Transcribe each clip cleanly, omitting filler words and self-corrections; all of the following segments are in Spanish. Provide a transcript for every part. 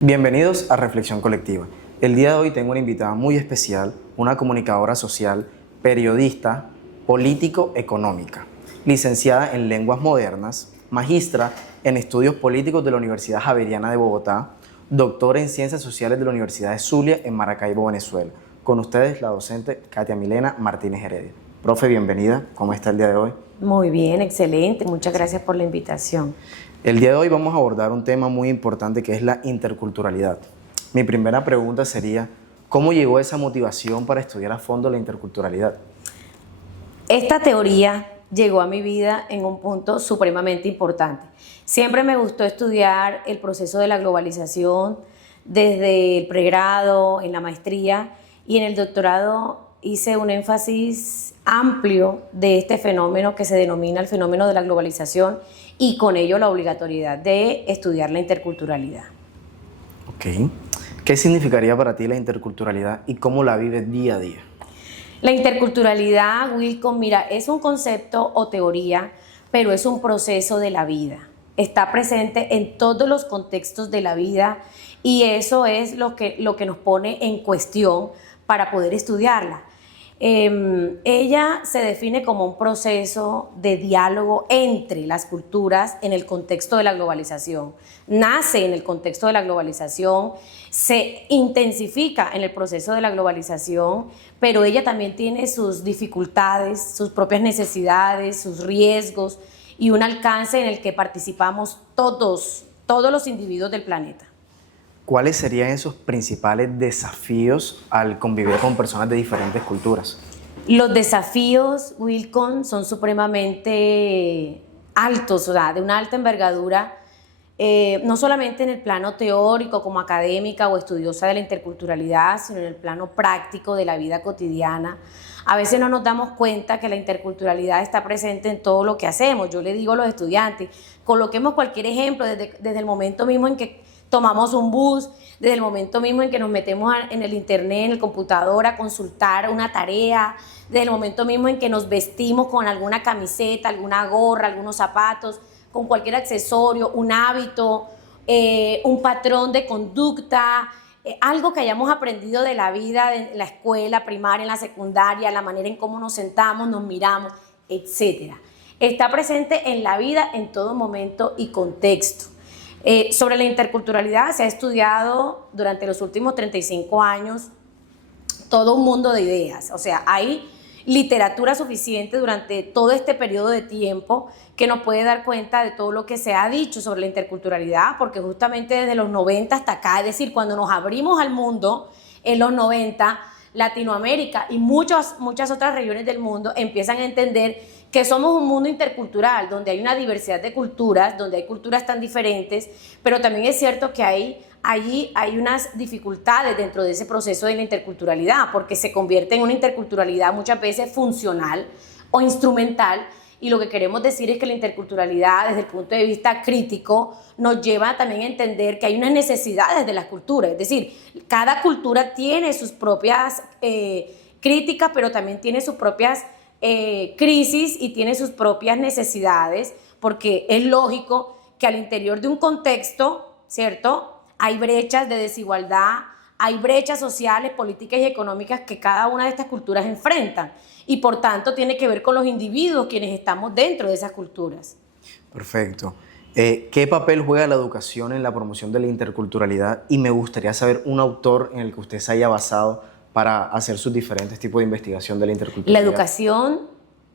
Bienvenidos a Reflexión Colectiva. El día de hoy tengo una invitada muy especial, una comunicadora social, periodista, político-económica, licenciada en Lenguas Modernas, magistra en Estudios Políticos de la Universidad Javeriana de Bogotá, doctora en Ciencias Sociales de la Universidad de Zulia en Maracaibo, Venezuela. Con ustedes la docente Katia Milena Martínez Heredia. Profe, bienvenida. ¿Cómo está el día de hoy? Muy bien, excelente. Muchas gracias por la invitación. El día de hoy vamos a abordar un tema muy importante que es la interculturalidad. Mi primera pregunta sería, ¿cómo llegó esa motivación para estudiar a fondo la interculturalidad? Esta teoría llegó a mi vida en un punto supremamente importante. Siempre me gustó estudiar el proceso de la globalización desde el pregrado, en la maestría y en el doctorado hice un énfasis amplio de este fenómeno que se denomina el fenómeno de la globalización y con ello la obligatoriedad de estudiar la interculturalidad. Ok. ¿Qué significaría para ti la interculturalidad y cómo la vives día a día? La interculturalidad, Wilcom, mira, es un concepto o teoría, pero es un proceso de la vida. Está presente en todos los contextos de la vida y eso es lo que nos pone en cuestión para poder estudiarla. Ella se define como un proceso de diálogo entre las culturas en el contexto de la globalización. Nace en el contexto de la globalización, se intensifica en el proceso de la globalización, pero ella también tiene sus dificultades, sus propias necesidades, sus riesgos y un alcance en el que participamos todos los individuos del planeta. ¿Cuáles serían esos principales desafíos al convivir con personas de diferentes culturas? Los desafíos, Wilcom, son supremamente altos, o sea, de una alta envergadura, no solamente en el plano teórico como académica o estudiosa de la interculturalidad, sino en el plano práctico de la vida cotidiana. A veces no nos damos cuenta que la interculturalidad está presente en todo lo que hacemos. Yo le digo a los estudiantes, coloquemos cualquier ejemplo desde el momento mismo en que tomamos un bus, desde el momento mismo en que nos metemos en el internet, en el computador a consultar una tarea, desde el momento mismo en que nos vestimos con alguna camiseta, alguna gorra, algunos zapatos, con cualquier accesorio, un hábito, un patrón de conducta, algo que hayamos aprendido de la vida, en la escuela primaria, en la secundaria, la manera en cómo nos sentamos, nos miramos, etc. Está presente en la vida en todo momento y contexto. Sobre la interculturalidad se ha estudiado durante los últimos 35 años todo un mundo de ideas, o sea, hay literatura suficiente durante todo este periodo de tiempo que nos puede dar cuenta de todo lo que se ha dicho sobre la interculturalidad, porque justamente desde los 90 hasta acá, es decir, cuando nos abrimos al mundo en los 90, Latinoamérica y muchas otras regiones del mundo empiezan a entender que somos un mundo intercultural, donde hay una diversidad de culturas, donde hay culturas tan diferentes, pero también es cierto que allí hay unas dificultades dentro de ese proceso de la interculturalidad, porque se convierte en una interculturalidad muchas veces funcional o instrumental, y lo que queremos decir es que la interculturalidad, desde el punto de vista crítico, nos lleva también a entender que hay unas necesidades de las culturas, es decir, cada cultura tiene sus propias críticas, pero también tiene sus propias crisis y tiene sus propias necesidades, porque es lógico que al interior de un contexto, ¿cierto?, hay brechas de desigualdad, hay brechas sociales, políticas y económicas que cada una de estas culturas enfrentan y por tanto tiene que ver con los individuos quienes estamos dentro de esas culturas. Perfecto. ¿Qué papel juega la educación en la promoción de la interculturalidad? Y me gustaría saber un autor en el que usted se haya basado para hacer sus diferentes tipos de investigación de la interculturalidad. La educación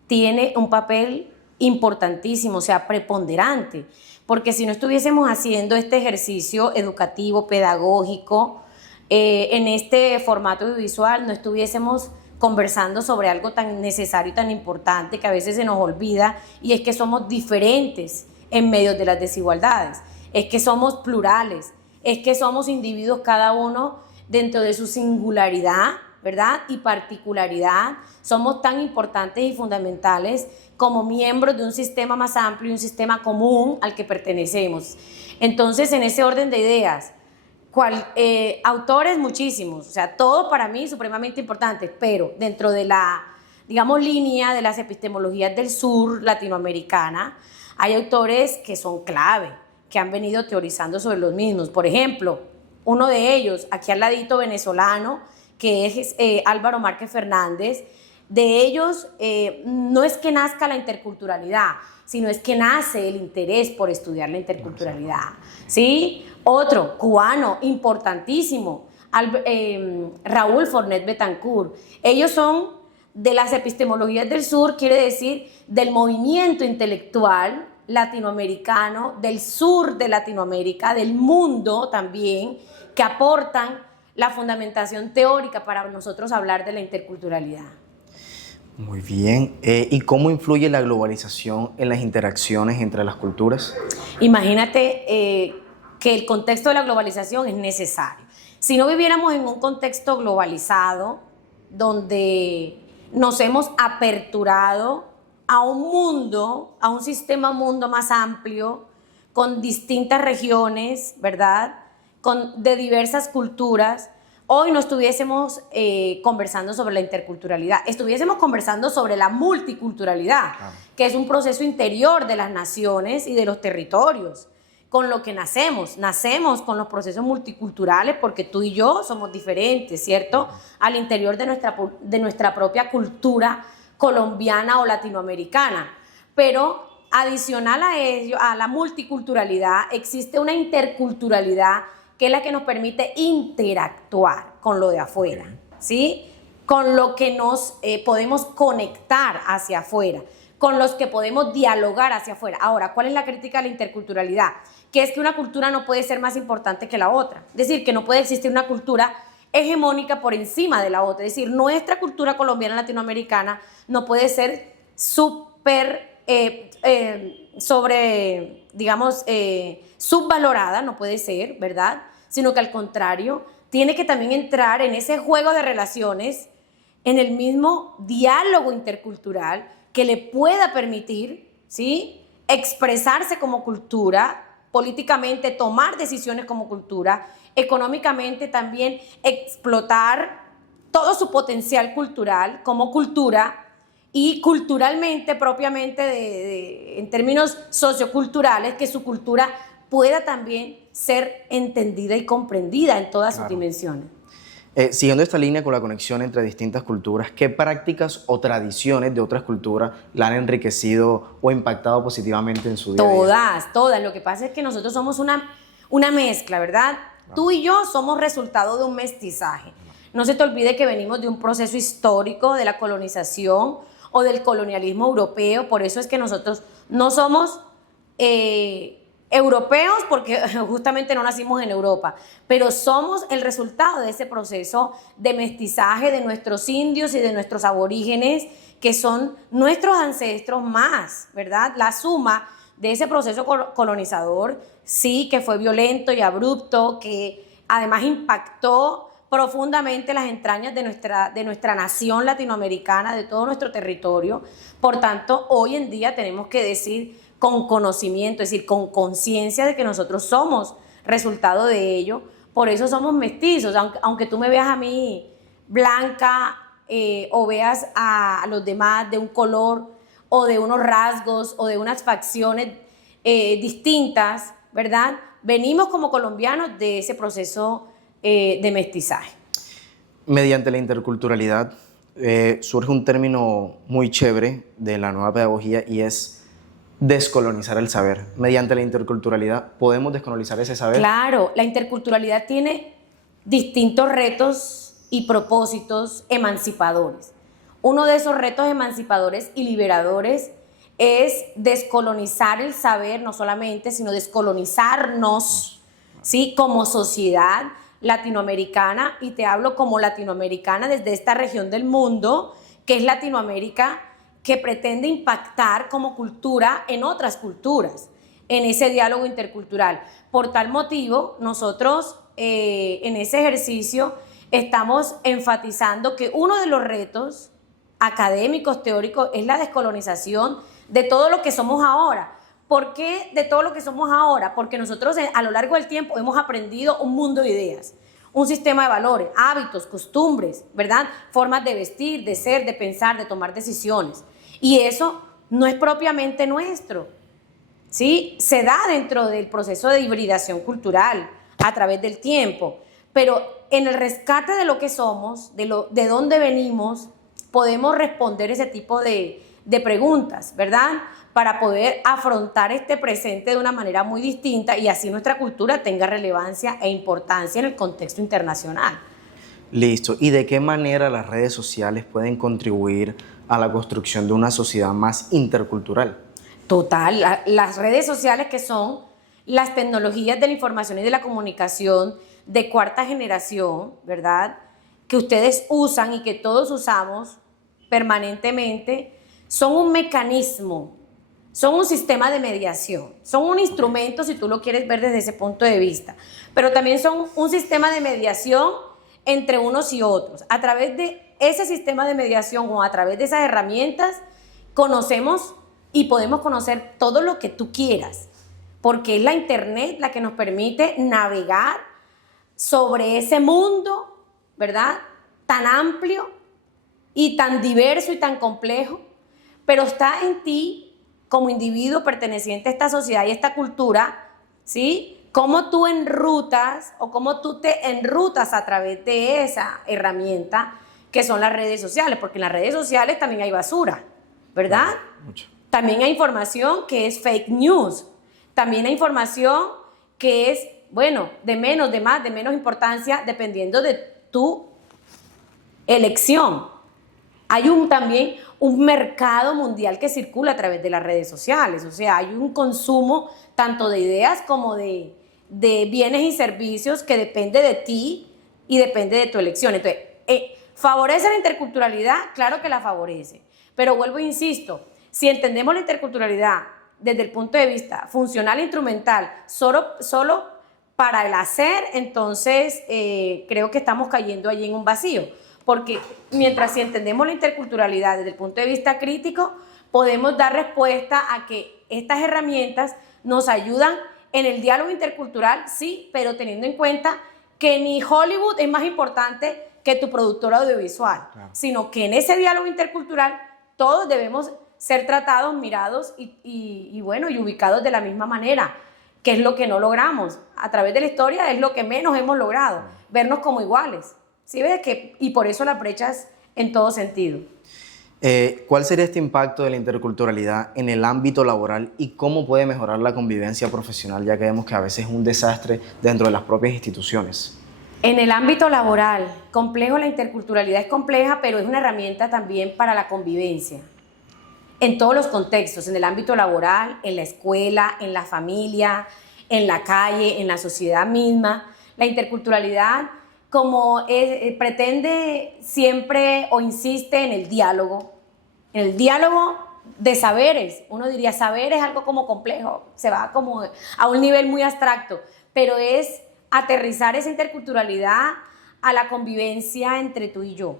tiene un papel importantísimo, o sea, preponderante, porque si no estuviésemos haciendo este ejercicio educativo, pedagógico, en este formato audiovisual, no estuviésemos conversando sobre algo tan necesario y tan importante que a veces se nos olvida, y es que somos diferentes en medio de las desigualdades, es que somos plurales, es que somos individuos cada uno dentro de su singularidad, ¿verdad?, y particularidad. Somos tan importantes y fundamentales como miembros de un sistema más amplio y un sistema común al que pertenecemos. Entonces, en ese orden de ideas, autores muchísimos, o sea, todo para mí supremamente importante, pero dentro de la, digamos, línea de las epistemologías del sur latinoamericana, hay autores que son clave, que han venido teorizando sobre los mismos. Por ejemplo, uno de ellos, aquí al ladito venezolano, que es Álvaro Márquez Fernández. De ellos no es que nazca la interculturalidad, sino es que nace el interés por estudiar la interculturalidad, ¿sí? Otro, cubano, importantísimo, Raúl Fornet Betancourt. Ellos son de las epistemologías del sur, quiere decir del movimiento intelectual latinoamericano, del sur de Latinoamérica, del mundo también, que aportan la fundamentación teórica para nosotros hablar de la interculturalidad. Muy bien. ¿Y cómo influye la globalización en las interacciones entre las culturas? Imagínate que el contexto de la globalización es necesario. Si no viviéramos en un contexto globalizado, donde nos hemos aperturado a un mundo, a un sistema mundo más amplio, con distintas regiones, ¿verdad? De diversas culturas, hoy no estuviésemos conversando sobre la interculturalidad, estuviésemos conversando sobre la multiculturalidad, claro, que es un proceso interior de las naciones y de los territorios, con lo que nacemos con los procesos multiculturales, porque tú y yo somos diferentes, ¿cierto? Al interior de nuestra propia cultura colombiana o latinoamericana, pero adicional a ello, a la multiculturalidad, existe una interculturalidad que es la que nos permite interactuar con lo de afuera, ¿sí? Con lo que nos podemos conectar hacia afuera, con los que podemos dialogar hacia afuera. Ahora, ¿cuál es la crítica a la interculturalidad? Que es que una cultura no puede ser más importante que la otra. Es decir, que no puede existir una cultura hegemónica por encima de la otra. Es decir, nuestra cultura colombiana latinoamericana no puede ser subvalorada, no puede ser, ¿verdad? Sino que al contrario, tiene que también entrar en ese juego de relaciones, en el mismo diálogo intercultural que le pueda permitir, ¿sí?, expresarse como cultura, políticamente tomar decisiones como cultura, económicamente también explotar todo su potencial cultural como cultura, y culturalmente, propiamente en términos socioculturales, que su cultura pueda también ser entendida y comprendida en todas sus dimensiones. Siguiendo esta línea con la conexión entre distintas culturas, ¿qué prácticas o tradiciones de otras culturas la han enriquecido o impactado positivamente en su día a día? Todas. Lo que pasa es que nosotros somos una mezcla, ¿verdad? Tú y yo somos resultado de un mestizaje. No se te olvide que venimos de un proceso histórico de la colonización o del colonialismo europeo. Por eso es que nosotros no somos europeos, porque justamente no nacimos en Europa, pero somos el resultado de ese proceso de mestizaje de nuestros indios y de nuestros aborígenes, que son nuestros ancestros más, ¿verdad? La suma de ese proceso colonizador, sí, que fue violento y abrupto, que además impactó profundamente las entrañas de nuestra nación latinoamericana, de todo nuestro territorio. Por tanto, hoy en día tenemos que decir con conocimiento, es decir, con conciencia de que nosotros somos resultado de ello. Por eso somos mestizos, aunque tú me veas a mí blanca o veas a los demás de un color o de unos rasgos o de unas facciones distintas, ¿verdad? Venimos como colombianos de ese proceso de mestizaje. Mediante la interculturalidad surge un término muy chévere de la nueva pedagogía, y es descolonizar el saber. Mediante la interculturalidad podemos descolonizar ese saber. Claro, la interculturalidad tiene distintos retos y propósitos emancipadores. Uno de esos retos emancipadores y liberadores es descolonizar el saber, no solamente, sino descolonizarnos, ¿sí?, como sociedad latinoamericana, y te hablo como latinoamericana desde esta región del mundo, que es Latinoamérica, que pretende impactar como cultura en otras culturas, en ese diálogo intercultural. Por tal motivo, nosotros en ese ejercicio estamos enfatizando que uno de los retos académicos, teóricos, es la descolonización de todo lo que somos ahora. ¿Por qué de todo lo que somos ahora? Porque nosotros a lo largo del tiempo hemos aprendido un mundo de ideas, un sistema de valores, hábitos, costumbres, ¿verdad? Formas de vestir, de ser, de pensar, de tomar decisiones. Y eso no es propiamente nuestro, ¿sí? Se da dentro del proceso de hibridación cultural. a través del tiempo. Pero en el rescate de lo que somos, de dónde venimos, podemos responder ese tipo de preguntas, ¿verdad? Para poder afrontar este presente de una manera muy distinta y así nuestra cultura tenga relevancia e importancia en el contexto internacional. Listo. ¿Y de qué manera las redes sociales pueden contribuir a la construcción de una sociedad más intercultural? Total, las redes sociales, que son las tecnologías de la información y de la comunicación de cuarta generación, ¿verdad? Que ustedes usan y que todos usamos permanentemente, son un mecanismo, son un sistema de mediación, son un instrumento, si tú lo quieres ver desde ese punto de vista, pero también son un sistema de mediación entre unos y otros. A través de ese sistema de mediación o a través de esas herramientas conocemos y podemos conocer todo lo que tú quieras, porque es la internet la que nos permite navegar sobre ese mundo, ¿verdad? Tan amplio y tan diverso y tan complejo, pero está en ti como individuo perteneciente a esta sociedad y a esta cultura, ¿sí? Cómo tú enrutas o cómo tú te enrutas a través de esa herramienta que son las redes sociales, porque en las redes sociales también hay basura, ¿verdad? Mucho. También hay información que es fake news, también hay información que es, bueno, de menos, de más, de menos importancia, dependiendo de tu elección. Hay también un mercado mundial que circula a través de las redes sociales, o sea, hay un consumo tanto de ideas como de bienes y servicios que depende de ti y depende de tu elección. Entonces, ¿favorece la interculturalidad? Claro que la favorece, pero vuelvo e insisto, si entendemos la interculturalidad desde el punto de vista funcional e instrumental, solo para el hacer, entonces creo que estamos cayendo allí en un vacío. Porque mientras si entendemos la interculturalidad desde el punto de vista crítico, podemos dar respuesta a que estas herramientas nos ayudan en el diálogo intercultural, sí, pero teniendo en cuenta que ni Hollywood es más importante que tu productor audiovisual, claro, sino que en ese diálogo intercultural todos debemos ser tratados, mirados y ubicados de la misma manera, que es lo que no logramos. A través de la historia es lo que menos hemos logrado, vernos como iguales. ¿Sí ves? Y por eso la brecha es en todo sentido. ¿Cuál sería este impacto de la interculturalidad en el ámbito laboral y cómo puede mejorar la convivencia profesional, ya que vemos que a veces es un desastre dentro de las propias instituciones? En el ámbito laboral, complejo, la interculturalidad es compleja, pero es una herramienta también para la convivencia. En todos los contextos, en el ámbito laboral, en la escuela, en la familia, en la calle, en la sociedad misma. La interculturalidad como pretende siempre o insiste en el diálogo de saberes. Uno diría, saber es algo como complejo, se va como a un nivel muy abstracto, pero es aterrizar esa interculturalidad a la convivencia entre tú y yo,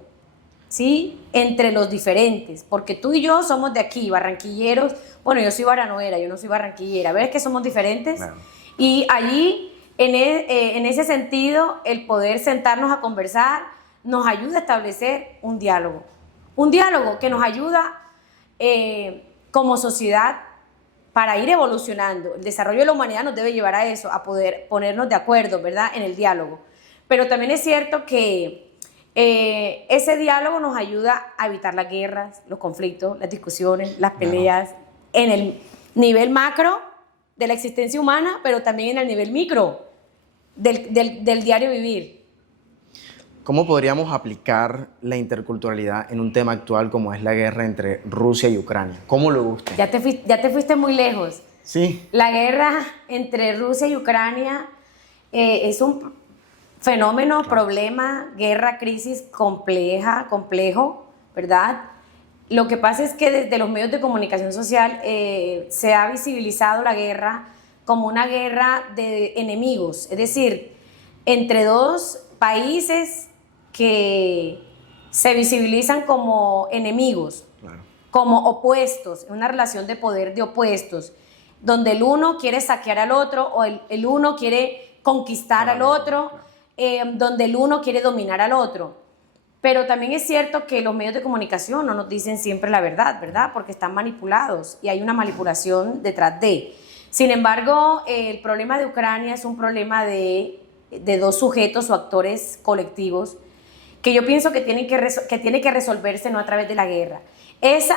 ¿sí? Entre los diferentes, porque tú y yo somos de aquí, barranquilleros. Bueno, yo soy baranoera, yo no soy barranquillera. ¿Ves que somos diferentes? Claro. Y allí, en ese sentido, el poder sentarnos a conversar nos ayuda a establecer un diálogo que nos ayuda como sociedad para ir evolucionando. El desarrollo de la humanidad nos debe llevar a eso, a poder ponernos de acuerdo, ¿verdad?, en el diálogo. Pero también es cierto que ese diálogo nos ayuda a evitar las guerras, los conflictos, las discusiones, las peleas, claro, en el nivel macro de la existencia humana, pero también en el nivel micro del diario vivir. ¿Cómo podríamos aplicar la interculturalidad en un tema actual como es la guerra entre Rusia y Ucrania? ¿Cómo lo gusta? Ya te fuiste muy lejos. Sí. La guerra entre Rusia y Ucrania es un fenómeno, claro, problema, guerra, crisis complejo, ¿verdad? Lo que pasa es que desde los medios de comunicación social se ha visibilizado la guerra como una guerra de enemigos, es decir, entre dos países que se visibilizan como enemigos, claro, como opuestos, una relación de poder de opuestos, donde el uno quiere saquear al otro o el uno quiere conquistar al otro, donde el uno quiere dominar al otro. Pero también es cierto que los medios de comunicación no nos dicen siempre la verdad, ¿verdad? Porque están manipulados y hay una manipulación detrás de. Sin embargo, el problema de Ucrania es un problema de de dos sujetos o actores colectivos que yo pienso que tiene que resolverse no a través de la guerra.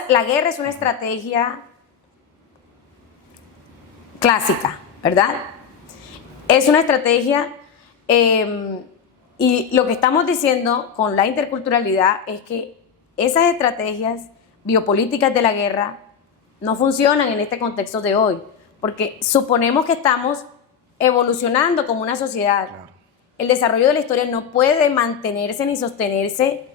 La guerra es una estrategia clásica, ¿verdad? Es una estrategia y lo que estamos diciendo con la interculturalidad es que esas estrategias biopolíticas de la guerra no funcionan en este contexto de hoy, porque suponemos que estamos evolucionando como una sociedad. Claro. El desarrollo de la historia no puede mantenerse ni sostenerse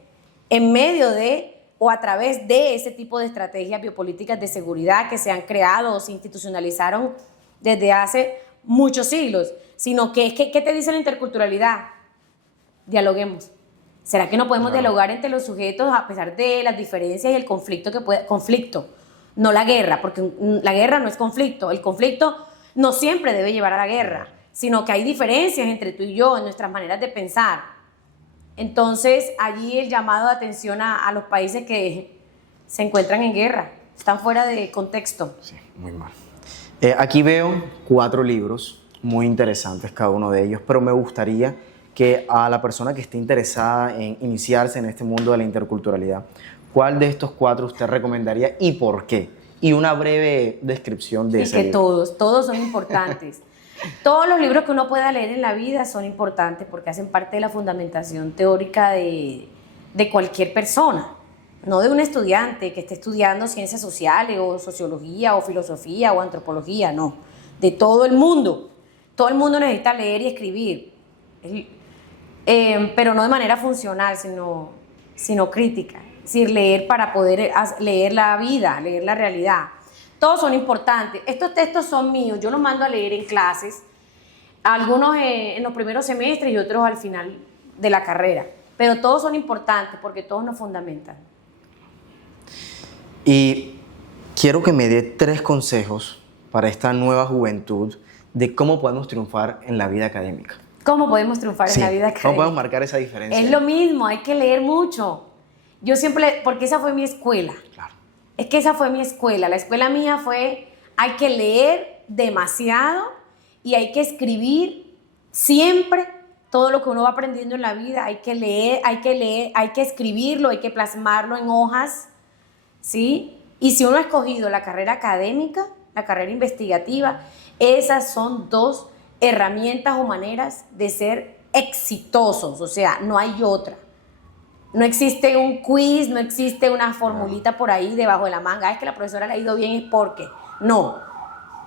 en medio de o a través de ese tipo de estrategias biopolíticas de seguridad que se han creado o se institucionalizaron desde hace muchos siglos, sino que ¿qué te dice la interculturalidad? Dialoguemos. ¿Será que no podemos dialogar entre los sujetos a pesar de las diferencias y el conflicto conflicto, no la guerra, porque la guerra no es conflicto, el conflicto no siempre debe llevar a la guerra, sino que hay diferencias entre tú y yo en nuestras maneras de pensar. Entonces, allí el llamado de atención a los países que se encuentran en guerra, están fuera de contexto. Sí, muy mal. Aquí veo 4 libros muy interesantes cada uno de ellos, pero me gustaría que a la persona que esté interesada en iniciarse en este mundo de la interculturalidad, ¿cuál de estos 4 usted recomendaría y por qué? Y una breve descripción de ese libro. Todos son importantes. Todos los libros que uno pueda leer en la vida son importantes porque hacen parte de la fundamentación teórica de cualquier persona, no de un estudiante que esté estudiando ciencias sociales o sociología o filosofía o antropología, no, de todo el mundo. Todo el mundo necesita leer y escribir, pero no de manera funcional, sino crítica. Es decir, leer para poder leer la vida, leer la realidad. Todos son importantes. Estos textos son míos, yo los mando a leer en clases, algunos en los primeros semestres y otros al final de la carrera. Pero todos son importantes porque todos nos fundamentan. Y quiero que me dé 3 consejos para esta nueva juventud de cómo podemos triunfar en la vida académica. ¿Cómo podemos triunfar en la vida académica? ¿Cómo podemos marcar esa diferencia? Es lo mismo, hay que leer mucho. Yo siempre, porque esa fue mi escuela. Claro. Es que esa fue mi escuela. La escuela mía fue, hay que leer demasiado y hay que escribir siempre todo lo que uno va aprendiendo en la vida. Hay que leer, hay que escribirlo, hay que plasmarlo en hojas, ¿sí? Y si uno ha escogido la carrera académica, la carrera investigativa, esas son 2 herramientas o maneras de ser exitosos. O sea, no hay otra. No existe un quiz, no existe una formulita por ahí debajo de la manga. Es que la profesora le ha ido bien, es porque. No.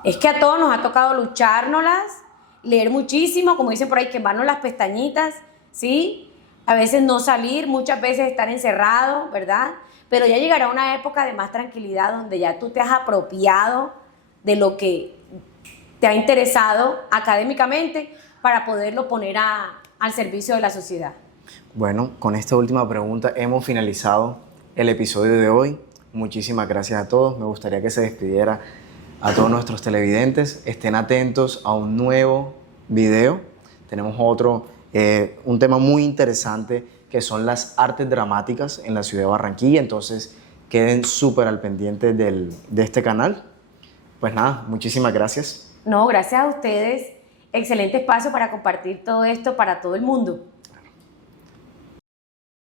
Es que a todos nos ha tocado luchárnoslas, leer muchísimo, como dicen por ahí, quemarnos las pestañitas, ¿sí? A veces no salir, muchas veces estar encerrado, ¿verdad? Pero ya llegará una época de más tranquilidad donde ya tú te has apropiado de lo que te ha interesado académicamente para poderlo poner al servicio de la sociedad. Bueno, con esta última pregunta hemos finalizado el episodio de hoy. Muchísimas gracias a todos. Me gustaría que se despidiera a todos nuestros televidentes. Estén atentos a un nuevo video. Tenemos otro, un tema muy interesante que son las artes dramáticas en la ciudad de Barranquilla. Entonces, queden súper al pendiente de este canal. Pues nada, muchísimas gracias. No, gracias a ustedes. Excelente espacio para compartir todo esto para todo el mundo.